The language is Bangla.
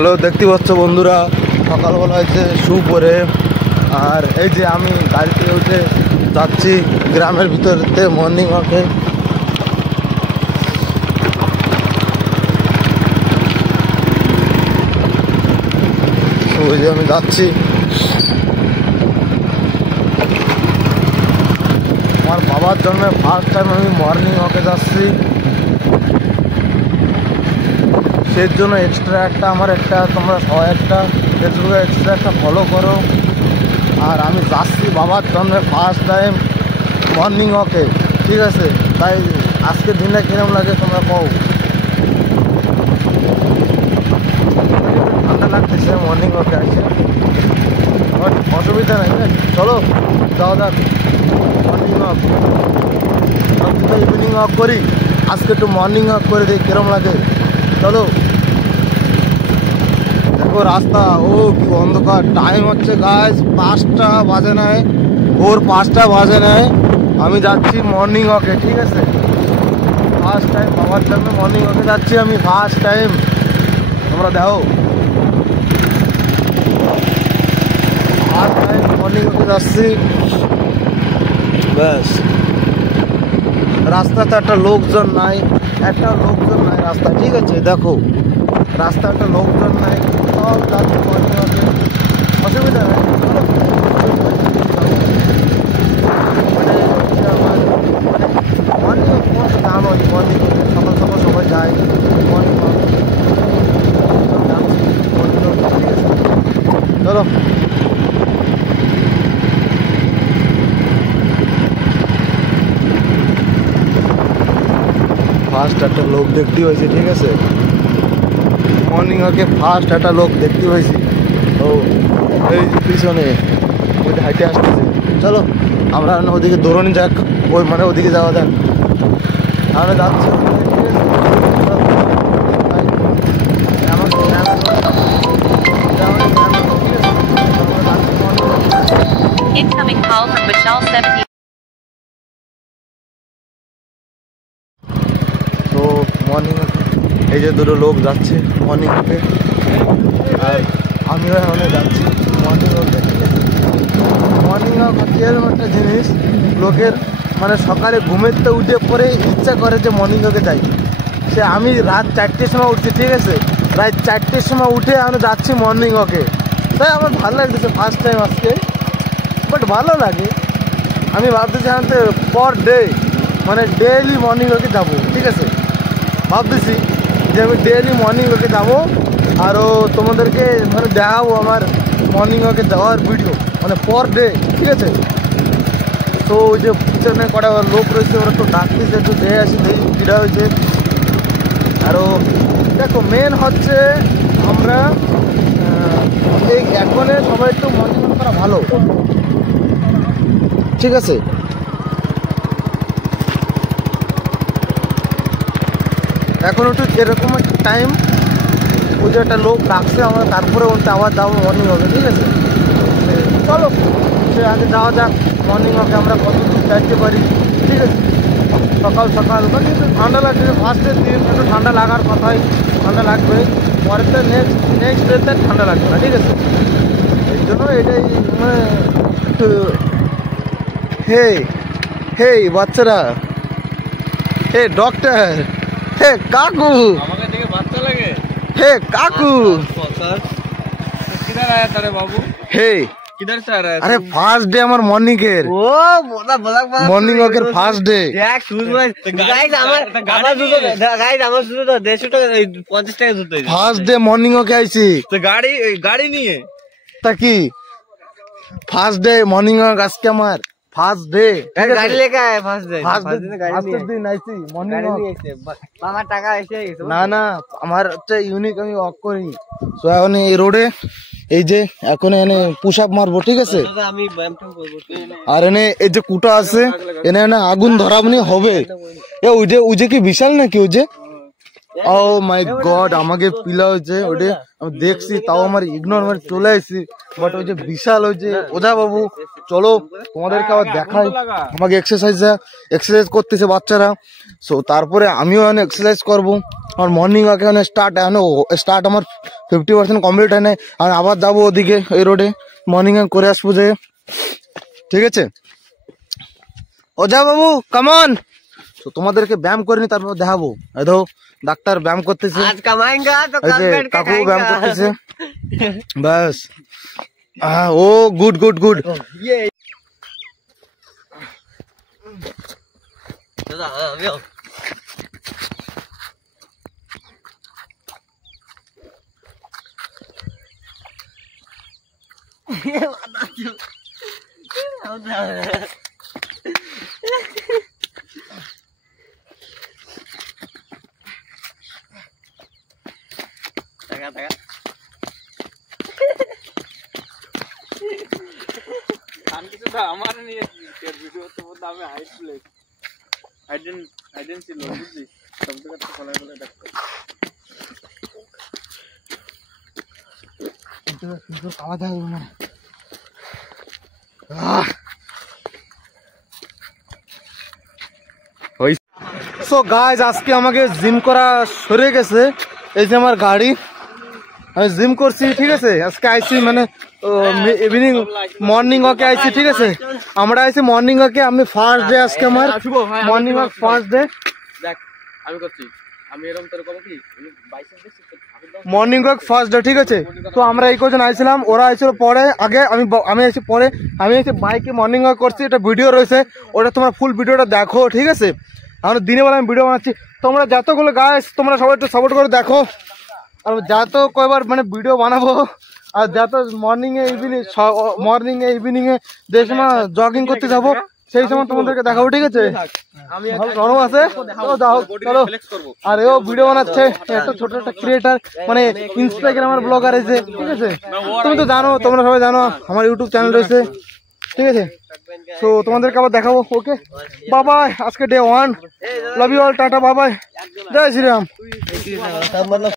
হ্যালো, দেখতে পাচ্ছ বন্ধুরা, সকালবেলা হয়েছে শু পরে। আর এই যে আমি গাড়িতে উঠে যাচ্ছি গ্রামের ভিতরতে মর্নিং ওয়াকে। ওই যে আমি যাচ্ছি, আমার বাবার জন্য ফার্স্ট টাইম আমি মর্নিং ওয়াকে যাচ্ছি। সেই জন্য এক্সট্রা একটা আমার তোমরা সবাই একটা ফেসবুকে এক্সট্রা একটা ফলো করো। আর আমি যাচ্ছি বাবার জন্য ফার্স্ট টাইম মর্নিং ওয়াকে, ঠিক আছে? তাই আজকের দিনটা কিরম লাগে তোমরা কও। ঠান্ডা লাগতেছে মর্নিং ওয়াকে আসে, অসুবিধা নেই, চলো যাওয়া যাক মর্নিং ওয়াক। ইভিনিং ওয়াক করি, আজকে একটু মর্নিং ওয়াক করে দিই কিরম লাগে, চলো। দেখো রাস্তা, ও কি অন্ধকার। টাইম হচ্ছে গাইস 5টা বাজে নাই, ভোর 5টা বাজে নাই। আমি যাচ্ছি মর্নিং ওয়াকে, ঠিক আছে? ফার্স্ট টাইম বাবার জন্য মর্নিং ওয়াকে যাচ্ছি আমি, ফার্স্ট টাইম। তোমরা দেখো ফার্স্ট টাইম মর্নিং ওয়াকে যাচ্ছি। ব্যাস, রাস্তাতে একটা লোকজন নাই রাস্তা, ঠিক আছে? দেখো রাস্তা একটা লোকজন নাই, সব যাচ্ছে মর্নিং ওয়াকে, অসুবিধা নেই। মর্নিং ওয়াক তোমার গান হয়, মর্নিং ওয়াকে সকাল সকাল সবাই যায় মর্নিং ওয়াক। চলো ফার্স্ট একটা লোক দেখতে হয়েছে, ঠিক আছে? মর্নিং ওয়াকে ফার্স্ট একটা লোক দেখতে হয়েছি। ও এই পিছনে ওইটা হাইটে আসতেছে। চলো আমরা ওদিকে দৌড়নি যাক, ওই মানে ওদিকে যাওয়া যাক। আমরা যাচ্ছি, Incoming call from Vishal 17. তো মর্নিং ওয়াকে এই যে দুটো লোক যাচ্ছে মর্নিং ওয়াকে, আর আমিও এখন যাচ্ছি মর্নিং ওয়াকে। মর্নিং ওয়াক হচ্ছে এরকম একটা জিনিস, লোকের মানে সকালে ঘুমের তো উঠে পরে ইচ্ছা করে যে মর্নিং ওয়াকে যাই। সে আমি রাত 4টের সময় উঠছি, ঠিক আছে? রাত 4টের সময় উঠে আমি যাচ্ছি মর্নিং ওয়াকে। তাই আমার ভালো লাগতেছে ফার্স্ট টাইম আজকে, বাট ভালো লাগে। আমি ভাবতেছি আমি পর ডে মানে ডেইলি মর্নিং ওয়াকে যাবো, ঠিক আছে? ভাবতেছি যে আমি ডেইলি মর্নিং ওয়াকে যাবো, আরও তোমাদেরকে মানে দেখাবো আমার মর্নিং ওয়াকে যাওয়ার ভিডিও, মানে পর ডে, ঠিক আছে? তো ওই যে পিছনে কটা লোক রয়েছে, ওরা তো ডাকতেছে, একটু দেখে আসি দেখি কীটা হয়েছে। আরও দেখো মেন হচ্ছে আমরা এই এখনে সবাই একটু মর্নিং ওয়াক করা ভালো, ঠিক আছে? এখন একটু এরকম একটা টাইম, ওই যে একটা লোক ডাকছে আমরা, তারপরে ওটা আবার যাবো মর্নিং ওয়াকে, ঠিক আছে? চলো সে আগে যাওয়া যাক মর্নিং ওয়াকে, আমরা কত দূর যাইতে পারি, ঠিক আছে? সকাল সকাল কিন্তু ঠান্ডা লাগছে, ফার্স্টের দিন একটু ঠান্ডা লাগার কথাই, ঠান্ডা লাগবে। পরেরটা নেক্সট ডেতে ঠান্ডা লাগবে না, ঠিক আছে? এই জন্য এটাই মানে একটু হে বাচ্চারা, হে ডক্টর, হে কাকু, আমাকে দেখে বাচ্চা লাগে। হে কাকু, किधर आया था रे बाबू? হে किधर से आ रहा है? আরে ফার্স্ট ডে আমার মর্নিং এর, ও बोला बोला মর্নিং ওয়াকের ফার্স্ট ডে। দেখ শুজ ভাই গাইস আমার জুতো গাইস আমার জুতো তো 150 টাকা 50 টাকা জুতো ফার্স্ট ডে মর্নিং ওয়াকে আইছি, তো গাড়ি নিয়ে তা কি ফার্স্ট ডে মর্নিং ওয়াক আজকে আমার ফার্স্ট ডে। গাড়ি লেকে আয় ফার্স্ট ডে ফার্স্ট দিন আইছি মর্নিং ওয়াক। বাবা টাকা এসে গেছে না না, আমার হচ্ছে ইউনিক, আমি ওয়াক করি। তো এখন এই রোডে এই যে এখন এনে পুশ আপ মারবো, ঠিক আছে? আমি ব্যায়ামটা করব। আর এনে এই যে কুটা আছে, এনে এনে আগুন ধরাবনি হবে। এ ওই যে কি বিশাল নাকি? ওই যে ও মাই গড, আমাকে পিলা হয়েছে ওটা আমি দেখছি, তাও আমার ইগনোর মানে চলে আসছি। বাট ওই যে বিশাল হয়েছে ওঝা বাবু, চলো তোমাদেরকে আবার দেখাই। আমাকে এক্সারসাইজ করতেছে বাচ্চারা। সো তারপরে আমিও এখন এক্সারসাইজ করবো। আমার মর্নিং ওয়াক এখন স্টার্ট আমার 50% কমপ্লিট হয় নাই। আমি আবার যাবো ওদিকে এই রোডে মর্নিং ওয়াক করে আসবো যে, ঠিক আছে ওঝা বাবু কামন। তো তোমাদেরকে ব্যায়াম করে নি তারপর দেখাবো। এই দেখো ডাক্তার ব্যায়াম করতেছে, आज कमाएंगा तो এই कल যে बैठ के কাকু ব্যায়াম खाएंगा। করতেছে। ব্যাস ও গুড গুড গুড। ये दादा अभी ये बता क्यों तगा तगा আমার নিয়ে ভিডিও তো বলতে আমি হাইট প্লেস আইডেন্টি ছিল বুঝলি শব্দ করতে ফলাই ফলাই দেখো কিন্তু আওয়াজ আসবে না। সো গাইজ আজকে আমাকে জিম করা সরে গেছে। এই যে আমার গাড়ি, আমি জিম করছি, ঠিক আছে। আজকে আইসি মানে ইভিনিং মর্নিং ওয়াকে আইসি, ঠিক আছে। আমরা আইসি মর্নিং ওয়াকে, আমি ফার্স্ট ডে আজকে আমার মর্নিং ওয়াক ফার্স্ট ডে। দেখ আমি করছি, আমি এরকম তোর কব কি বাইসেপ দিছি মর্নিং ওয়াক ফার্স্ট ডে, ঠিক আছে। তো আমরা এই কজন আইছিলাম, ওরা আইছিল পরে, আগে আমি আইছি পরে। আমি এসে বাইকে মর্নিং ওয়াক করছি, এটা ভিডিও রয়েছে, ওটা তোমরা ফুল ভিডিওটা দেখো, ঠিক আছে। আমরা দিনের বেলা আমি ভিডিও বানাচ্ছি, তোমরা যতগুলো গাইস তোমরা সবাই একটু সাপোর্ট করে দেখো। আর যত কয়বার মানে ভিডিও বানাবো, আর যত মর্নিং এ ইভিনিং এ যে সময় জগিং করতে যাবো সেই সময় তোমাদেরকে দেখাবো, ঠিক আছে। ভালো গরম আছে, চলো। আর এও ভিডিও বানাচ্ছে, একটা ছোট একটা ক্রিয়েটার মানে ইনস্টাগ্রামের ব্লগার আছে, ঠিক আছে। তুমি তো জানো, তোমরা সবাই জানো আমার ইউটিউব চ্যানেল রয়েছে, ঠিক আছে। তো তোমাদেরকে আবার দেখাবো। ওকে বাবাই, আজকে day 1, love you all, tata, Babai, জয় শ্রীরাম।